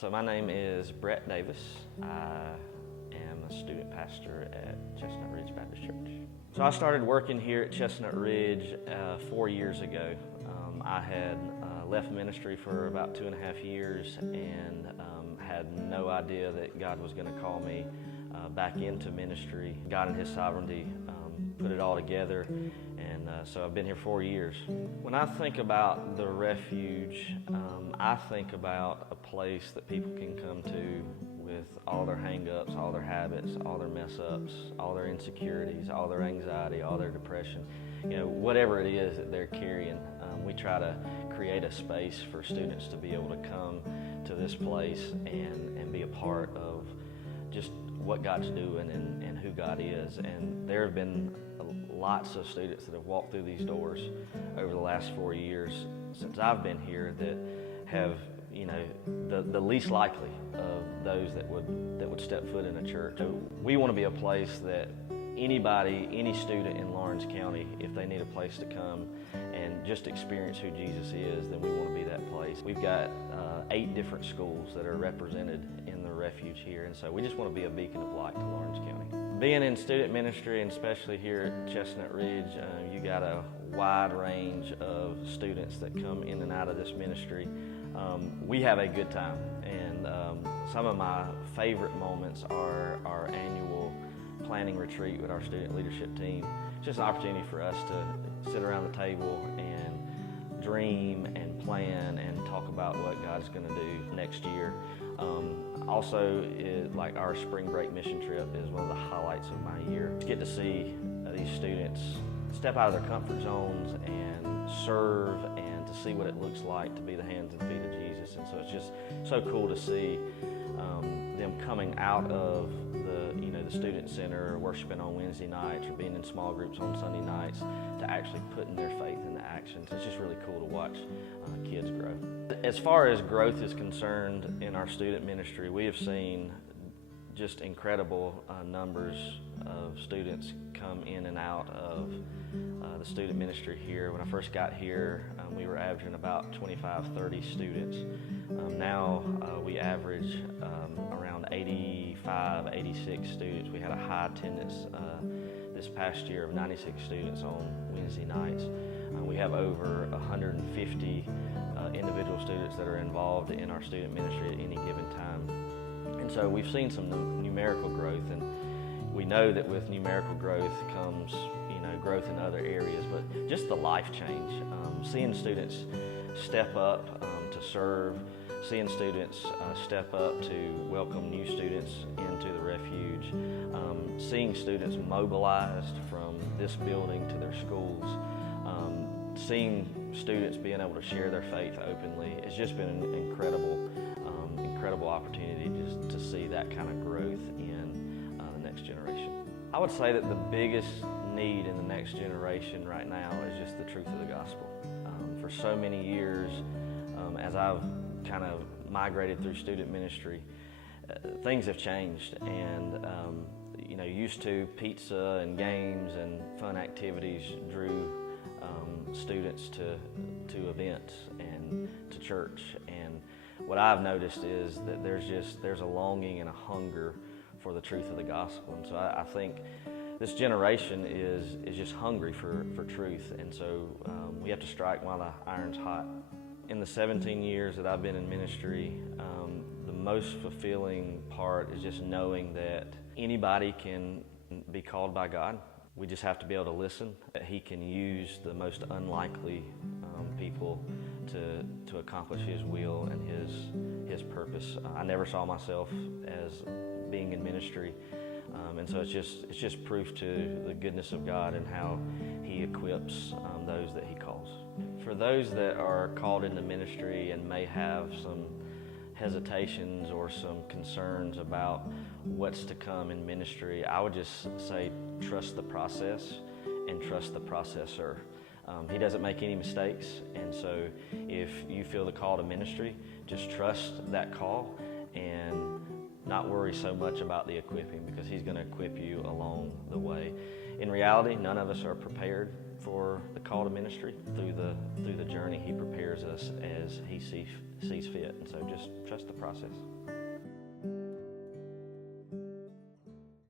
So my name is Brett Davis. I am a student pastor at Chestnut Ridge Baptist Church. So I started working here at Chestnut Ridge 4 years ago. I had left ministry for about 2.5 years and had no idea that God was going to call me back into ministry. God in His sovereignty put it all together, and so I've been here 4 years. When I think about the refuge, I think about a place that people can come to with all their hang-ups, all their habits, all their mess-ups, all their insecurities, all their anxiety, all their depression. You know, whatever it is that they're carrying, we try to create a space for students to be able to come to this place and be a part of just what God's doing and who God is. And there have been lots of students that have walked through these doors over the last 4 years since I've been here that have, you know, the least likely of those that would step foot in a church. So we want to be a place that anybody, any student in Lawrence County, if they need a place to come and just experience who Jesus is, then we want to be that place. We've got 8 different schools that are represented in the refuge here, and so we just want to be a beacon of light to Lawrence County. Being in student ministry, and especially here at Chestnut Ridge, you got a wide range of students that come in and out of this ministry. We have a good time, and some of my favorite moments are our annual planning retreat with our student leadership team. It's just an opportunity for us to sit around the table and dream and plan and talk about what God's going to do next year. Also, like our spring break mission trip is one of the highlights of my year. To get to see these students step out of their comfort zones and serve, and to see what it looks like to be the hands and feet of Jesus. And so it's just so cool to see them coming out of the student center, or worshiping on Wednesday nights, or being in small groups on Sunday nights, to actually putting their faith into action. So it's just really cool to watch kids grow. As far as growth is concerned in our student ministry, we have seen just incredible numbers of students come in and out of the student ministry here. When I first got here, we were averaging about 25, 30 students. Now we average around 85, 86 students. We had a high attendance this past year of 96 students on Wednesday nights. We have over 150 individual students that are involved in our student ministry at any given time. And so we've seen some numerical growth, and we know that with numerical growth comes, growth in other areas, but just the life change. Seeing students step up to serve, seeing students step up to welcome new students into the refuge, seeing students mobilized from this building to their schools, seeing students being able to share their faith openly. It's just been an incredible opportunity just to see that kind of growth in the next generation. I would say that the biggest need in the next generation right now is just the truth of the gospel. For so many years, as I've kind of migrated through student ministry, things have changed, and used to pizza and games and fun activities drew students to events and to church. And what I've noticed is that there's a longing and a hunger for the truth of the gospel. And so I think this generation is just hungry for truth, and so we have to strike while the iron's hot. In the 17 years that I've been in ministry, the most fulfilling part is just knowing that anybody can be called by God. We just have to be able to listen, that He can use the most unlikely people to accomplish His will and His purpose. I never saw myself as being in ministry, and so it's just proof to the goodness of God and how He equips those that He calls. For those that are called into ministry and may have some hesitations or some concerns about what's to come in ministry, I would just say trust the process and trust the processor. He doesn't make any mistakes, and so if you feel the call to ministry, just trust that call and not worry so much about the equipping, because He's going to equip you along the way. in reality, none of us are prepared for the call to ministry. Through the journey, He prepares us as He sees fit. And so just trust the process.